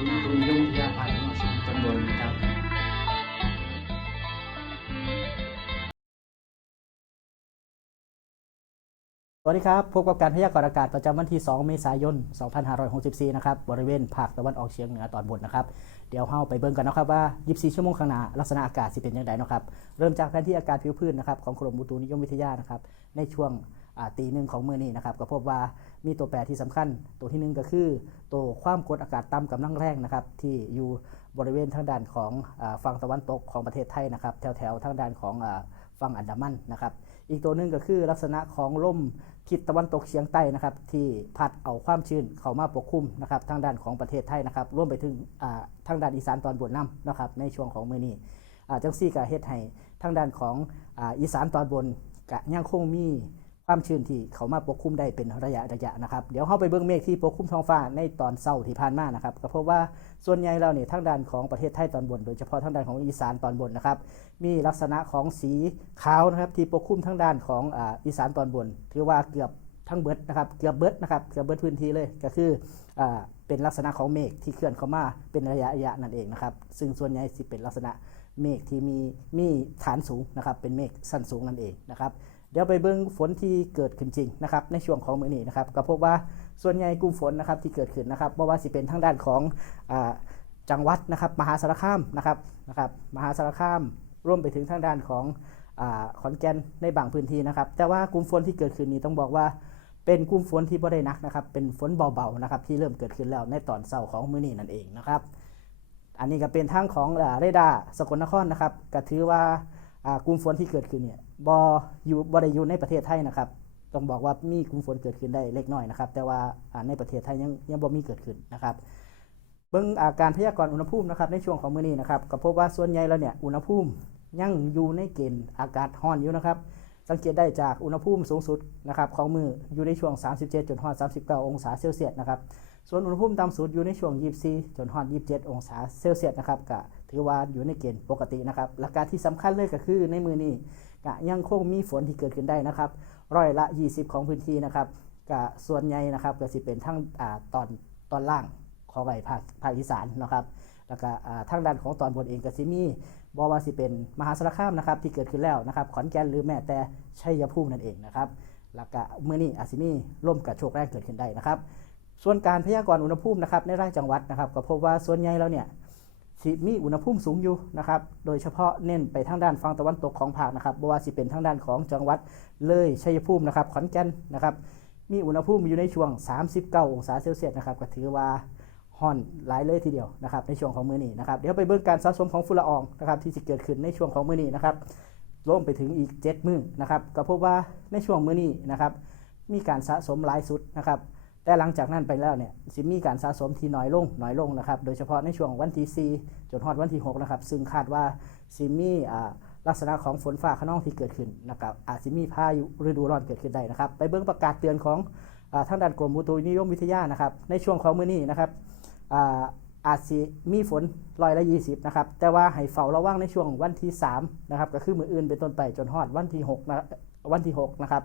ศูนย์อุตุนิยมวิทยาภาคตะวันอองเหนือตอนบนนะครับสวัสดีครับ พบกับการพยากรณ์อากาศประจำวันที่ 2 เมษายน 2564 นะครับ บริเวณภาคตะวันออกเฉียงเหนือตอนบนนะครับ เดี๋ยวเฮาไปเบิ่งกันนะครับว่า 24 ชั่วโมงข้างหน้าลักษณะอากาศสิเป็นอย่างไรนะครับ เริ่มจากแผนที่อากาศผิวพื้นนะครับของกรมอุตุนิยมวิทยานะครับ ในช่วง ตีหนึ่งของมื้อนี้นะครับก็พบว่ามีตัวแปรที่สำคัญ ตัวที่หนึ่งก็คือ ตัวความกดอากาศต่ำกำลังแรงนะครับที่อยู่บริเวณทางด้านของฝั่งตะวันตกของประเทศไทยนะครับแถวๆทางด้านของฝั่งอันดามันนะครับอีกตัวหนึ่งก็คือลักษณะของลมทิศตะวันตกเฉียงใต้นะครับที่พัดเอาความชื้นเข้ามาปกคลุมนะครับทางด้านของประเทศไทยนะครับรวมไปถึงทางด้านอีสานตอนบนน้ำนะครับในช่วงของมื้อนี้จังซี่ก็เฮ็ดให้ทางด้านของอีสานตอนบนก็ยังคงมี ความชื้นที่เขามาปกคลุมได้เป็นระยะระยะนะครับ เดี๋ยวเข้าไปเบิ่งเมฆที่ปกคลุมท้องฟ้าในตอนเช้าที่ผ่านมานะครับ ก็พบว่าส่วนใหญ่แล้วเนี่ยทางด้านของประเทศไทยตอนบน โดยเฉพาะทางด้านของอีสานตอนบนนะครับ มีลักษณะของสีขาวนะครับที่ปกคลุมทั้งด้านของอาอีสานตอนบน ถือว่าเกือบทั้งเบิดนะครับ เกือบเบิดนะครับ เกือบเบิดพื้นที่เลย ก็คืออาเป็นลักษณะของเมฆที่เคลื่อนเข้ามาเป็นระยะระยะนั่นเองนะครับ ซึ่งส่วนใหญ่สิเป็นลักษณะเมฆที่มีมีฐานสูงนะครับ เป็นเมฆสั้นสูงนั่นเองนะครับ เดี๋ยวไปเบิ่งฝนที่เกิดขึ้นจริงนะครับในช่วงของมื้อนี้นะครับก็พบว่าส่วนใหญ่กลุ่มฝนนะครับที่เกิดขึ้นนะครับบ่ว่าสิเป็นทางด้านของอาจังหวัดนะครับมหาสารคามนะครับนะครับมหาสารคามร่วมไปถึงทางด้านของอาขอนแก่นในบางพื้นที่นะครับ แต่ว่ากลุ่มฝนที่เกิดขึ้นนี้ต้องบอกว่าเป็นกลุ่มฝนที่บ่ได้นักนะครับ เป็นฝนเบาๆนะครับที่เริ่มเกิดขึ้นแล้วในตอนเช้าของมื้อนี้นั่นเองนะครับ อันนี้ก็เป็นทางของอ่าเรดาร์สกลนครนะครับก็ถือว่า กลุ่มฝนที่เกิดขึ้นเนี่ยบอยู่บ่ได้อยู่ในประเทศไทยนะครับ ต้องบอกว่ามีกลุ่มฝนเกิดขึ้นได้เล็กน้อยนะครับ แต่ว่าอ่าในประเทศไทยยังยังบ่มีเกิดขึ้นนะครับ เบิ่งอาการพยากรณ์อุณหภูมินะครับในช่วงของมื้อนี้นะครับก็พบว่าส่วนใหญ่แล้วเนี่ยอุณหภูมิยังอยู่ในเกณฑ์อากาศร้อนอยู่นะครับ สังเกตได้จากอุณหภูมิสูงสุดนะครับของมืออยู่ในช่วง 37จนฮอด39 องศาเซลเซียสนะครับ ส่วนอุณหภูมิต่ำสุดอยู่ในช่วง 24จนฮอด27 องศาเซลเซียสนะครับก็ ถือว่าอยู่ในเกณฑ์ปกตินะครับหลักการที่สำคัญเลยก็คือในมือนี้ก็ยังคงมีฝนที่เกิดขึ้นได้นะครับร้อยละ 20 ของพื้นที่นะครับก็ส่วนใหญ่นะครับก็สิเป็นทั้งอ่าตอนตอนล่างขอไว้ภาคภาคอีสานนะครับแล้วก็อ่าทางด้านของตอนบนเองก็สิมีบอว่าสิเป็นมหาสารคามนะครับที่เกิดขึ้นแล้วนะครับขอนแก่นหรือแม้แต่ชัยภูมินั่นเองนะครับแล้วก็เมื่อนี้อาจสิมีลมกับโชคแรงเกิดขึ้นได้นะครับ ส่วนการพยากรณ์อุณหภูมินะครับในรายจังหวัดนะครับก็พบว่าส่วนใหญ่แล้วเนี่ย สิมีอุณหภูมิสูงอยู่นะครับ โดยเฉพาะเน้นไปทางด้านฝั่งตะวันตกของภาคนะครับบ่ว่าสิเป็นทางด้านของจังหวัดเลยชัยภูมินะครับขอนแก่นนะครับ มีอุณหภูมิอยู่ในช่วง 39 องศาเซลเซียสนะครับก็ถือว่าห่อนหลายเลยทีเดียวนะครับในช่วงของมื้อนี้นะครับเดี๋ยวไปเบิ่งการสะสมของฝุ่นละอองนะครับที่จะเกิดขึ้นในช่วงของมื้อนี้นะครับรวมไปถึงอีก 7 มื้อนะครับก็พบว่าในช่วงมื้อนี้นะครับมีการสะสมหลายสุดนะครับ แต่หลังจากนั้นไปแล้วเนี่ยสิมีการสะสมที่น้อยลงน้อยลงนะครับ โดยเฉพาะในช่วงวันที่4จนฮอดวันที่6นะครับซึ่งคาดว่าสิมีอ่าลักษณะของฝนฟ้าขนองที่เกิดขึ้นนะครับอาจสิมีพายุฤดูร้อนเกิดขึ้นได้นะครับ ไปเบิ่งประกาศเตือนของอ่าทางด้านกรมอุตุนิยมวิทยานะครับ ในช่วงของมื้อนี้นะครับอาจสิมีฝนร้อยละ20นะครับ แต่ว่าให้เฝ้าระวังในช่วงวันที่3นะครับ ก็คือมืออื่นเป็นต้นไปจนฮอดวันที่6นะวันที่6นะครับ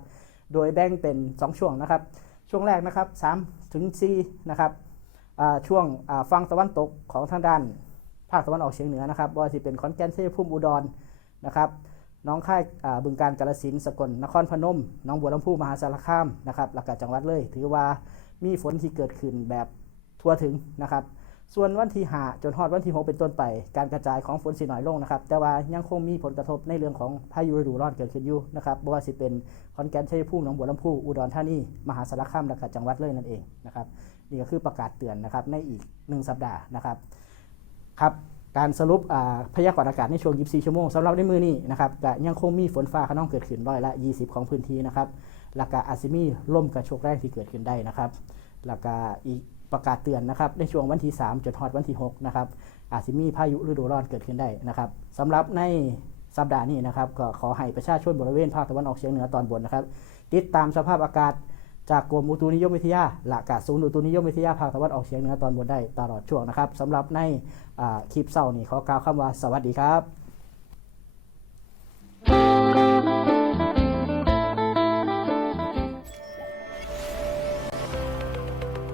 โดยแบ่งเป็น 2 ช่วงนะครับ ช่วงแรกนะครับ3ถึง4นะครับช่วงฝั่งตะวันตกของทางด้าน ภาคตะวันออกเฉียงเหนือนะครับว่าจะเป็นขอนแก่นชัยภูมิอุดรนะครับน้องค่ายบึงการกาฬสินสกลนครพนมน้องบัวลำพูมหาสารคามนะครับหลักก็จังหวัดเลย ถือว่ามีฝนที่เกิดขึ้นแบบทั่วถึงนะครับ ส่วนวันที่หาจนฮอดวันที่6เป็นต้นไป การกระจายของฝนสีน้อยลงนะครับ แต่ว่ายังคงมีผลกระทบในเรื่องของพายุฤดูร้อนเกิดขึ้นอยู่นะครับบ่ว่าสิเป็นขอนแก่นชัยภูมิหนองบัวลำพูอุดรธานีมหาสารคามและก็จังหวัดเลยนั่นเองนะครับนี่ก็คือประกาศเตือนนะครับในอีก 1 สัปดาห์นะครับครับการสรุปพยากรณ์อากาศในช่วง 24 ชั่วโมงสำหรับในมือนี้นะครับก็ยังคงมีฝนฟ้าขนองเกิดขึ้นร้อยละ 20 ของพื้นที่นะครับแล้วก็อาจจะมีลมกระโชกแรงที่เกิดขึ้นได้นะครับแล้วก็อีก ประกาศเตือนนะครับในช่วงวันที่ 3จนฮอดวันที่6นะครับอาจจะมีพายุฤดูร้อนเกิดขึ้นได้นะครับสำหรับในสัปดาห์นี้นะครับก็ขอให้ประชาชนบริเวณภาคตะวันออกเฉียงเหนือตอนบนนะครับ ติดตามสภาพอากาศจากกรมอุตุนิยมวิทยาและกาศศูนย์อุตุนิยมวิทยาภาคตะวันออกเฉียงเหนือตอนบนได้ตลอดช่วงนะครับสำหรับในคลิปเศร้านี้ขอกล่าวคำว่าสวัสดีครับ